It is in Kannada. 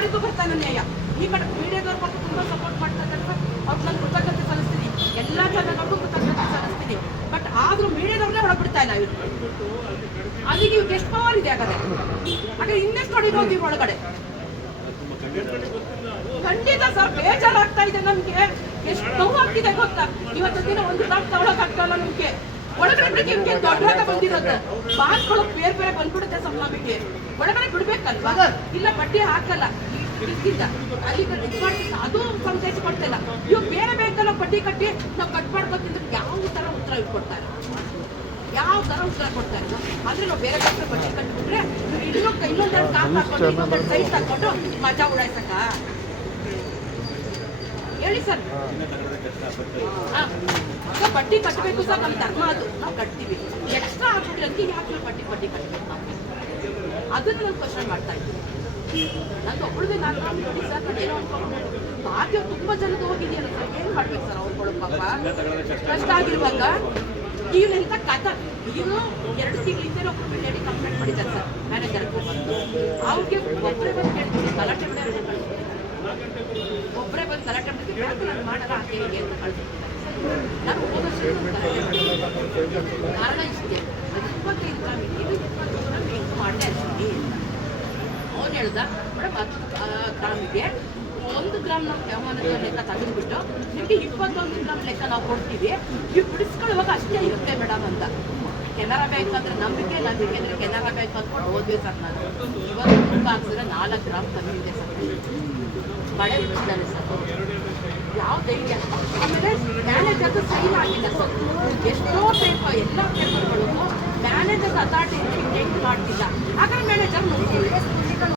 ಕಡೆಗೂ ಬರ್ತಾನೆ ನ್ಯಾಯ. ಈ ಕಡೆ ಮೀಡಿಯಾದವ್ರ ಬಗ್ಗೆ ತುಂಬಾ ಸಪೋರ್ಟ್ ಮಾಡ್ತಾ ಇದ್ದಾರೆ ಸರ್. ಅವ್ರು ನಾನು ಕೃತಜ್ಞತೆ ಸಲ್ಲಿಸ್ತೀನಿ, ಎಲ್ಲ ಚಾನಲ್ಗಳಿಗೂ ಕೃತಜ್ಞತೆ ಸಲ್ಲಿಸ್ತೀನಿ. ಬಟ್ ಆದ್ರೂ ಮೀಡಿಯಾದವ್ರನ್ನೇ ಹೊರಬಿಡ್ತಾ ಇಲ್ಲ ಇವರು. ಅಲ್ಲಿಗೆ ಇವ್ರಿಗೆ ಎಷ್ಟು ಪವರ್ ಇದೆ ಹಾಗಾದ್ರೆ ಇನ್ನೆಷ್ಟು ಹೊಡಿಬೋದು ಇವ್ರ ಒಳಗಡೆ? ಖಂಡಿತ ಸರ್, ಬೇಜಾರಾಗ್ತಾ ಇದೆ ನಮ್ಗೆ. ಎಷ್ಟು ನೋವಾಗ್ತಿದೆ ಗೊತ್ತಾ? ಇವತ್ತು ದಿನ ಒಂದು ಗ್ರಾಮ್ ತಗೊಳಕ್ ಆಗ್ತಾವಲ್ಲ ನಮ್ಗೆ. ಒಳಗಡೆ ಬಿಡಕ್ಕೆ ನಿಮ್ಗೆ ದೊಡ್ಡ ಬಂದಿರೋದು ಮಾತುಗಳು ಬೇರೆ ಬೇರೆ ಬಂದ್ಬಿಡುತ್ತೆ ನಮಗೆ. ಒಳಗಡೆ ಬಿಡ್ಬೇಕಲ್ವಾ? ಇಲ್ಲ ಬಡ್ಡಿ ಹಾಕಲ್ಲ ಇದಕ್ಕಿಂತ ಅಲ್ಲಿ ಅದು ಸಂದೇಶ ಕೊಡ್ತಿಲ್ಲ. ಇವ್ ಬೇರೆ ಬೇಕಲ್ಲ ಬಡ್ಡಿ ಕಟ್ಟಿ ನಾವು ಕಟ್ ಮಾಡ್ಬೇಕಂದ್ರೆ ಯಾವ ತರ ಉತ್ತರ ಕೊಡ್ತಾರೆ, ಯಾವ ತರ ಉತ್ತರ ಕೊಡ್ತಾ ಇಲ್ಲ. ಆದ್ರೆ ನಾವು ಬೇರೆ ಬೇರೆ ಬಡ್ಡಿ ಕಟ್ಟಿಬಿಟ್ರೆ ಇನ್ನೊಂದೆರಡು ಕಾಸು ಹಾಕೊಂಡು ಇನ್ನೊಂದೆರಡು ಸೈಜ್ ಹಾಕೊಂಡು ಮಜಾ ಉಡಾಯಿಸಕ ಹೇಳಿ ಸರ್. ಬಡ್ಡಿ ಕಟ್ಟಬೇಕು ಸರ್, ನಮ್ಮ ಧರ್ಮ ಅದು, ನಾವು ಕಟ್ತೀವಿ. ಎಕ್ಸ್ಟ್ರಾ ಹಾಕ್ಬಿಟ್ರೆ ಅದಕ್ಕೆ ಯಾಕೆ ಬಡ್ಡಿ ಕಟ್ಟಬೇಕು ನಾವು? ಅದನ್ನ ನಾನು ಕ್ವಶನ್ ಮಾಡ್ತಾ ಇದ್ದೀನಿ. ನಂದು ಒಬ್ಬಳದೇ ನಾನು ನೋಡಿ ಸರ್, ನಾನು ಏನೋ ಅನ್ಕೊಂಡು ಭಾಗ್ಯ ತುಂಬಾ ಜನದ ಹೋಗಿದೆಯಲ್ಲ ಸರ್, ಏನ್ ಮಾಡ್ಬೇಕು ಸರ್ ಅವ್ರುಗಳು? ಪಾಪ ಕಷ್ಟ ಆಗಿರುವಾಗ ಇವನೆಂತ ಕಥಾ ಇದು 2 ತಿಂಗಳಿಂದ ಒಬ್ಬರು ಹೇಳಿ ಕಂಪ್ಲೇಂಟ್ ಮಾಡಿದ್ದಾರೆ ಸರ್ ಮ್ಯಾನೇಜರ್ಗೂ ಬಂದು. ಅವ್ರಿಗೆ ಒಬ್ಬರೇ ಬಂದು ಕೇಳ್ತೀನಿ, ಗಲಾಟೆ ಒಬ್ಬರೇ ಬಂದು ಗಲಾಟೆ ಮಾಡಿದ್ರೆ ನಾನು ಮಾಡಲ್ಲ ಹಾಗೆ ಹೇಗೆ ಅಂತ ಕಳ್ಸಿರ್ತಾರೆ. ನಾನು ಹೋದಷ್ಟು ಕಾರಣ ಇಷ್ಟೇ, 25 ಗ್ರಾಮ್ ಇದ್ದೀವಿ, 25 ಗ್ರಾಮ್ ಏನು ಮಾಡಿದೆ ಅಷ್ಟೇ ಅಂತ ಅವ್ನು ಹೇಳ್ದ. ಮೇಡಮ್ 10 ಗ್ರಾಮಿಗೆ 1 ಗ್ರಾಮ್ ನಾವು ಹವಾಮಾನದ ಲೆಕ್ಕ ತೆಗೆದುಬಿಟ್ಟು ನಿಮಗೆ 21 ಗ್ರಾಮ್ ಲೆಕ್ಕ ನಾವು ಕೊಡ್ತೀವಿ, ನೀವು ಬಿಡಿಸ್ಕೊಳ್ಳುವಾಗ ಅಷ್ಟೇ ಇರುತ್ತೆ ಮೇಡಮ್ ಅಂತ. ಕೆನರಾ ಬ್ಯಾಂಕ್ ಅಂದ್ರೆ ನಂಬಿಕೆ ಅಂದ್ರೆ ಕೆನರಾ ಬ್ಯಾಂಕ್ ಅಂದ್ಕೊಂಡು ಹೋದ್ವಿ ಸರ್. ನಾನು ಇವಾಗ ತುಂಬ ಹಾಕ್ಸಿದ್ರೆ 4 ಗ್ರಾಮ್ ಕಮ್ಮಿ ಇದೆ ಸರ್. ಮಳೆ ಬಿಟ್ಟಿದ್ದಾನೆ ಸರ್, ಯಾವ ಧೈರ್ಯ? ಆಮೇಲೆ ಮ್ಯಾನೇಜರ್ದು ಸೈನ್ ಆಗಿಲ್ಲ ಸರ್. ಎಷ್ಟೋ